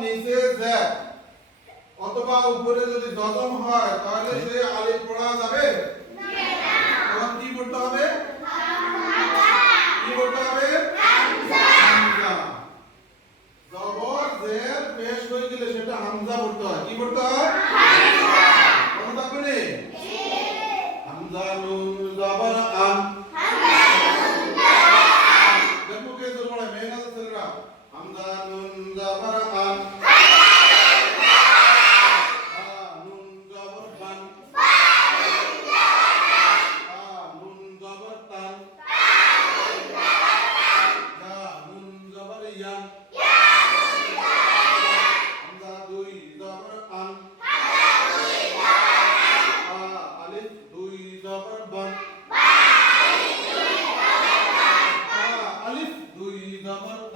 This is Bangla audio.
নিচে জের অথবা উপরে যদি জজম হয় তাহলে সে আলিফ পড়া যাবে না। তখন কি পড়তে হবে? কি পড়তে হবে? হামজা। জবর জের পেশ হয়ে গেলে সেটা হামজা পড়তে হয়। কি পড়তে হয়? হামজা। মনে থাকবে নি? জি। হামজা নুন জবর আন। হামজা নুন জবর আন। দেখো কে জোর পড়ে মেহনত ছেলেরা। হামজা নুন জবর আন। Number